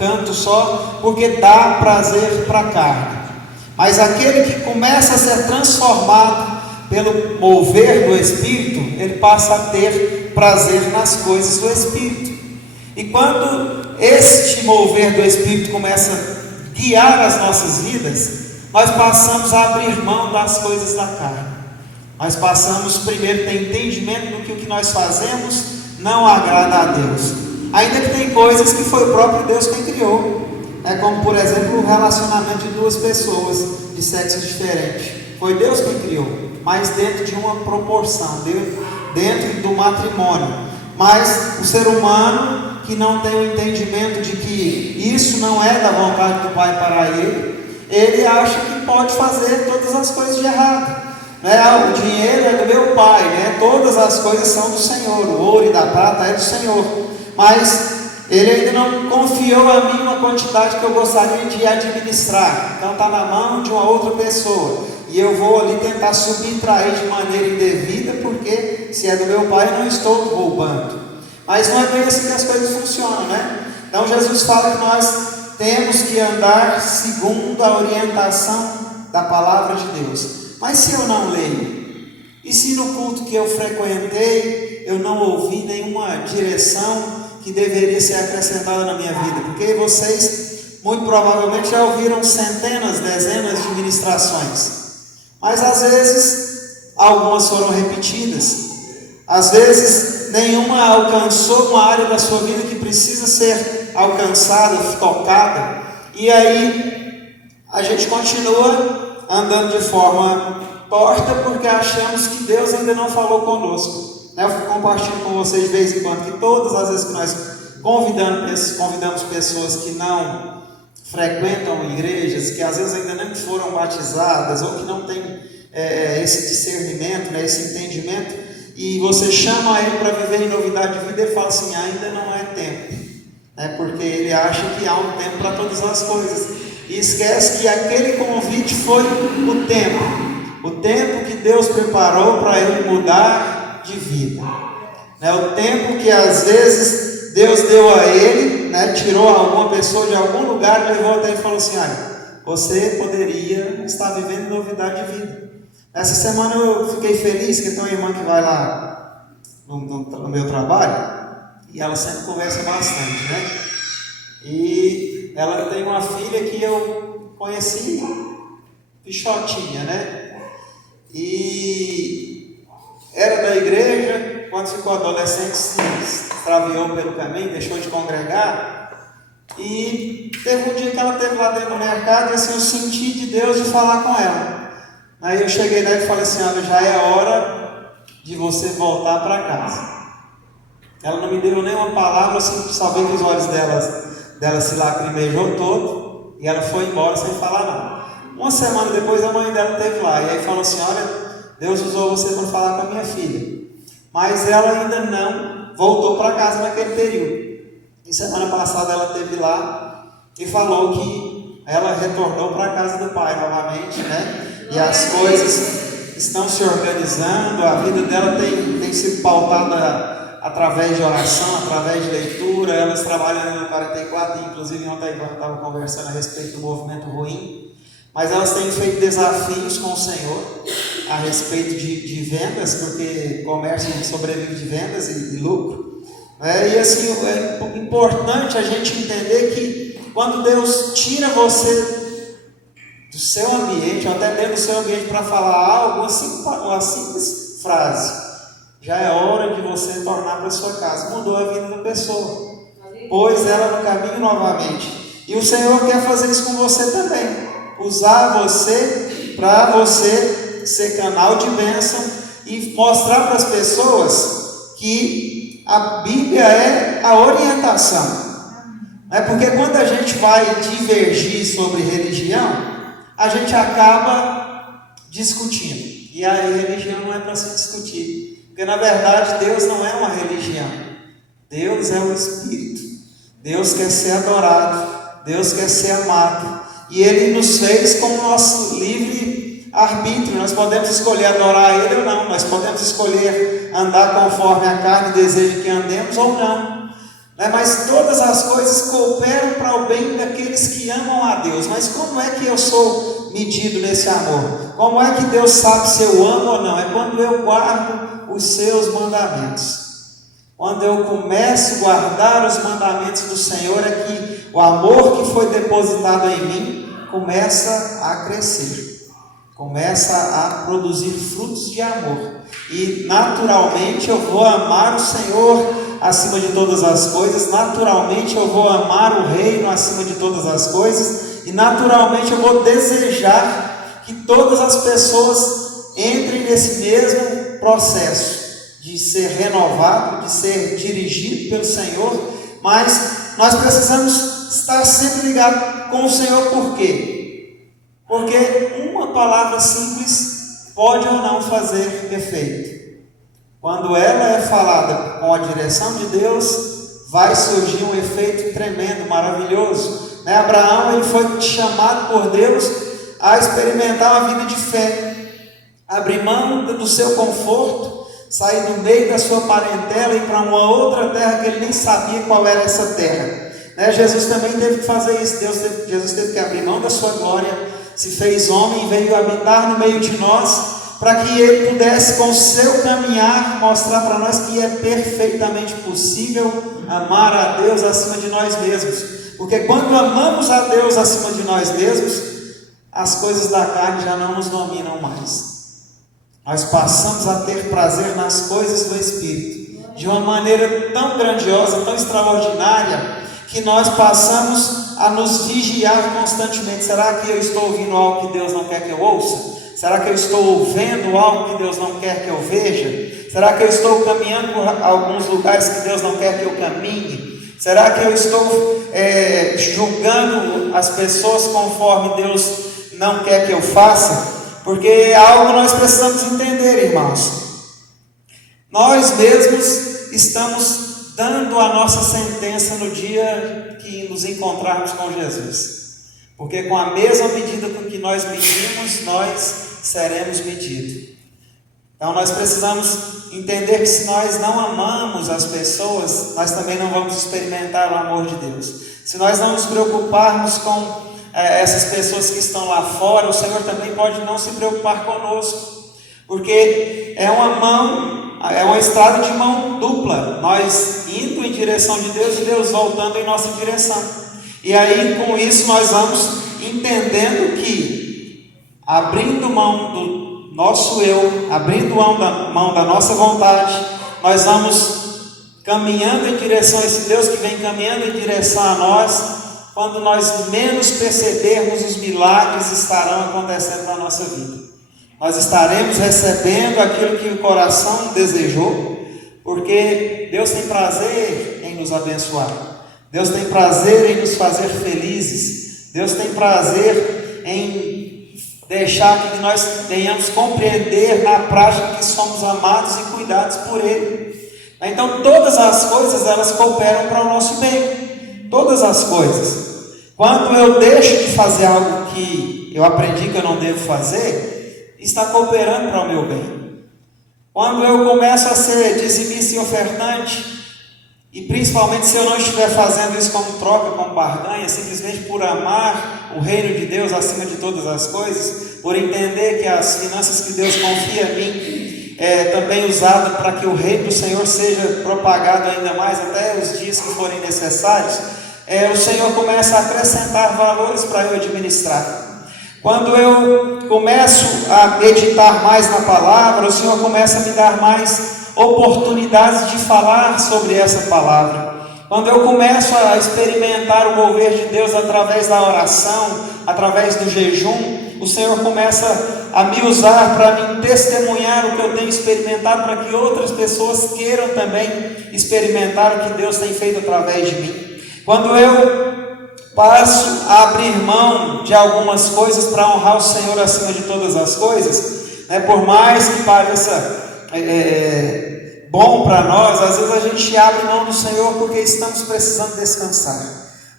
canto só, porque dá prazer para a carne. Mas aquele que começa a ser transformado pelo mover do Espírito, ele passa a ter prazer nas coisas do Espírito. E quando este mover do Espírito começa a guiar as nossas vidas, nós passamos a abrir mão das coisas da carne. Nós passamos primeiro a ter entendimento do que o que nós fazemos não agrada a Deus. Ainda que tem coisas que foi o próprio Deus quem criou, como por exemplo o relacionamento de duas pessoas de sexo diferente. Foi Deus quem criou, mas dentro de uma proporção, dentro do matrimônio. Mas o ser humano que não tem o entendimento de que isso não é da vontade do Pai para ele acha que pode fazer todas as coisas de errado. O dinheiro é do meu Pai, todas as coisas são do Senhor, o ouro e da prata é do Senhor, mas ele ainda não confiou a mim uma quantidade que eu gostaria de administrar, então está na mão de uma outra pessoa, e eu vou ali tentar subtrair de maneira indevida, porque se é do meu Pai eu não estou roubando. Mas não é bem assim que as coisas funcionam, Então Jesus fala que nós temos que andar segundo a orientação da palavra de Deus. Mas se eu não leio, e se no culto que eu frequentei, eu não ouvi nenhuma direção que deveria ser acrescentada na minha vida? Porque vocês, muito provavelmente, já ouviram centenas, dezenas de ministrações. Mas às vezes, algumas foram repetidas. Às vezes, nenhuma alcançou uma área da sua vida que precisa ser alcançada, tocada. E aí, a gente continua andando de forma torta, porque achamos que Deus ainda não falou conosco. Eu compartilho com vocês de vez em quando que todas as vezes que nós convidamos pessoas que não frequentam igrejas, que às vezes ainda nem foram batizadas, ou que não têm esse discernimento, esse entendimento, e você chama ele para viver em novidade de vida, ele fala assim: ainda não é tempo, porque ele acha que há um tempo para todas as coisas. E esquece que aquele convite foi o tempo que Deus preparou para ele mudar de vida. O tempo que às vezes Deus deu a ele, tirou alguma pessoa de algum lugar, levou até ele e falou assim: você poderia estar vivendo novidade de vida. Essa semana eu fiquei feliz que tem uma irmã que vai lá no meu trabalho, e ela sempre conversa bastante, E ela tem uma filha que eu conheci pichotinha, E era da igreja, quando ficou adolescente se extraviou pelo caminho, deixou de congregar, e teve um dia que ela esteve lá dentro do mercado, e assim eu senti de Deus de falar com ela. Aí eu cheguei nela e falei assim: já é hora de você voltar para casa. Ela não me deu nenhuma palavra, assim, só vi que os olhos dela se lacrimejou todo, e ela foi embora sem falar nada. Uma semana depois a mãe dela esteve lá, e aí falou assim: Deus usou você para falar com a minha filha. Mas ela ainda não voltou para casa naquele período. E semana passada ela esteve lá e falou que ela retornou para a casa do pai novamente, E as coisas estão se organizando, a vida dela tem sido pautada através de oração, através de leitura. Elas trabalham no 44, inclusive ontem eu estava conversando a respeito do movimento ruim, mas elas têm feito desafios com o Senhor a respeito de vendas, porque comércio sobrevive de vendas e lucro, E assim, é importante a gente entender que quando Deus tira você do seu ambiente, ou até dentro do seu ambiente, para falar algo, uma simples frase, já é hora de você tornar para a sua casa. Mudou a vida da pessoa, pôs ela no caminho novamente. E o Senhor quer fazer isso com você também, usar você para você ser canal de bênção e mostrar para as pessoas que a Bíblia é a orientação. Porque quando a gente vai divergir sobre religião, a gente acaba discutindo, e a religião não é para se discutir, porque na verdade Deus não é uma religião, Deus é o Espírito. Deus quer ser adorado, Deus quer ser amado, e Ele nos fez com o nosso livre arbítrio. Nós podemos escolher adorar Ele ou não, nós podemos escolher andar conforme a carne deseja que andemos ou não, né? Mas todas as coisas cooperam para o bem daqueles que amam a Deus. Mas como é que eu sou medido nesse amor? Como é que Deus sabe se eu amo ou não? É quando eu guardo os seus mandamentos. Quando eu começo a guardar os mandamentos do Senhor, é que o amor que foi depositado em mim começa a crescer, começa a produzir frutos de amor, e naturalmente eu vou amar o Senhor acima de todas as coisas, naturalmente eu vou amar o reino acima de todas as coisas, e naturalmente eu vou desejar que todas as pessoas entrem nesse mesmo processo de ser renovado, de ser dirigido pelo Senhor. Mas nós precisamos estar sempre ligados com o Senhor. Por quê? Porque uma palavra simples pode ou não fazer efeito. Quando ela é falada com a direção de Deus, vai surgir um efeito tremendo, maravilhoso, né? Abraão, ele foi chamado por Deus a experimentar uma vida de fé, abrir mão do seu conforto, sair do meio da sua parentela e ir para uma outra terra que ele nem sabia qual era essa terra, né? Jesus também teve que fazer isso. Jesus teve que abrir mão da sua glória, se fez homem e veio habitar no meio de nós, para que ele pudesse, com o seu caminhar, mostrar para nós que é perfeitamente possível amar a Deus acima de nós mesmos. Porque quando amamos a Deus acima de nós mesmos, as coisas da carne já não nos dominam mais. Nós passamos a ter prazer nas coisas do Espírito, de uma maneira tão grandiosa, tão extraordinária, que nós passamos a nos vigiar constantemente. Será que eu estou ouvindo algo que Deus não quer que eu ouça? Será que eu estou vendo algo que Deus não quer que eu veja? Será que eu estou caminhando por alguns lugares que Deus não quer que eu caminhe? Será que eu estou julgando as pessoas conforme Deus não quer que eu faça? Porque é algo nós precisamos entender, irmãos. Nós mesmos estamos dando a nossa sentença no dia que nos encontrarmos com Jesus. Porque com a mesma medida com que nós medimos, nós seremos medidos. Então nós precisamos entender que se nós não amamos as pessoas, nós também não vamos experimentar o amor de Deus. Se nós não nos preocuparmos com essas pessoas que estão lá fora, o Senhor também pode não se preocupar conosco, porque é uma estrada de mão dupla, nós indo em direção de Deus e Deus voltando em nossa direção. E aí com isso nós vamos entendendo que, abrindo mão do nosso eu, abrindo mão da nossa vontade, nós vamos caminhando em direção a esse Deus que vem caminhando em direção a nós. Quando nós menos percebermos, os milagres estarão acontecendo na nossa vida. Nós estaremos recebendo aquilo que o coração desejou, porque Deus tem prazer em nos abençoar. Deus tem prazer em nos fazer felizes. Deus tem prazer em deixar que nós venhamos compreender na prática que somos amados e cuidados por Ele. Então todas as coisas, elas cooperam para o nosso bem. Todas as coisas. Quando eu deixo de fazer algo que eu aprendi que eu não devo fazer, está cooperando para o meu bem. Quando eu começo a ser dizimista e ofertante, e principalmente se eu não estiver fazendo isso como troca, como barganha, simplesmente por amar o reino de Deus acima de todas as coisas, por entender que as finanças que Deus confia a mim também usada para que o reino do Senhor seja propagado ainda mais até os dias que forem necessários, o Senhor começa a acrescentar valores para eu administrar. Quando eu começo a meditar mais na palavra, o Senhor começa a me dar mais oportunidades de falar sobre essa palavra. Quando eu começo a experimentar o mover de Deus através da oração, através do jejum, o Senhor começa a me usar para me testemunhar o que eu tenho experimentado, para que outras pessoas queiram também experimentar o que Deus tem feito através de mim. Quando eu passo a abrir mão de algumas coisas para honrar o Senhor acima de todas as coisas, por mais que pareça bom para nós, às vezes a gente abre mão do Senhor porque estamos precisando descansar,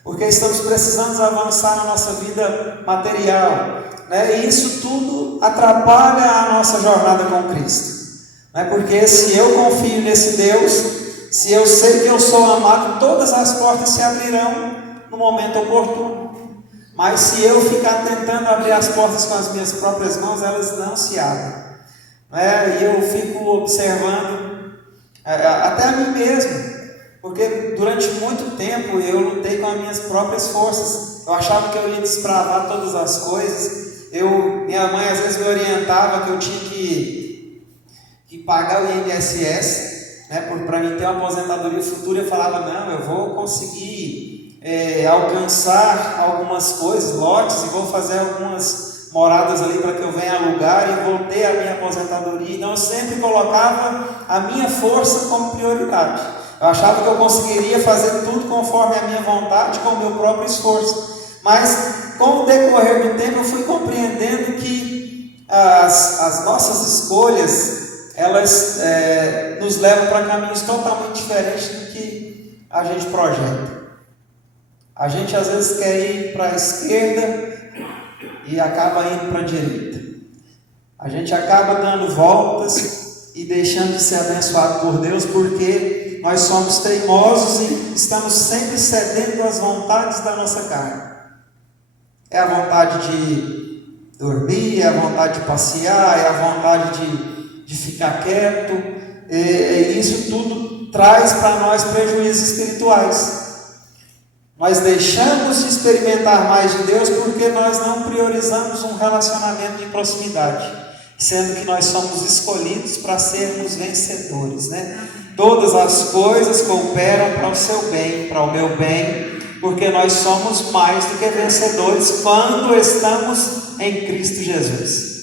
porque estamos precisando avançar na nossa vida material, e isso tudo atrapalha a nossa jornada com Cristo, porque se eu confio nesse Deus, Se eu sei que eu sou amado, todas as portas se abrirão no momento oportuno. Mas se eu ficar tentando abrir as portas com as minhas próprias mãos, elas não se abrem. E eu fico observando até a mim mesmo, porque durante muito tempo eu lutei com as minhas próprias forças. Eu achava que eu ia desbravar todas as coisas. Minha mãe às vezes me orientava que eu tinha que pagar o INSS, para mim ter uma aposentadoria futura. Eu falava, não, eu vou conseguir alcançar algumas coisas, lotes, e vou fazer algumas moradas ali para que eu venha alugar e vou ter a minha aposentadoria. Então eu sempre colocava a minha força como prioridade. Eu achava que eu conseguiria fazer tudo conforme a minha vontade, com o meu próprio esforço. Mas com o decorrer do tempo eu fui compreendendo que as nossas escolhas, elas nos levam para caminhos totalmente diferentes do que a gente projeta. A gente às vezes quer ir para a esquerda e acaba indo para a direita. A gente acaba dando voltas e deixando de ser abençoado por Deus, porque nós somos teimosos e estamos sempre cedendo às vontades da nossa carne. É a vontade de dormir, é a vontade de passear, é a vontade de ficar quieto. E isso tudo traz para nós prejuízos espirituais. Nós deixamos de experimentar mais de Deus porque nós não priorizamos um relacionamento de proximidade, sendo que nós somos escolhidos para sermos vencedores, Todas as coisas cooperam para o seu bem, para o meu bem, porque nós somos mais do que vencedores quando estamos em Cristo Jesus.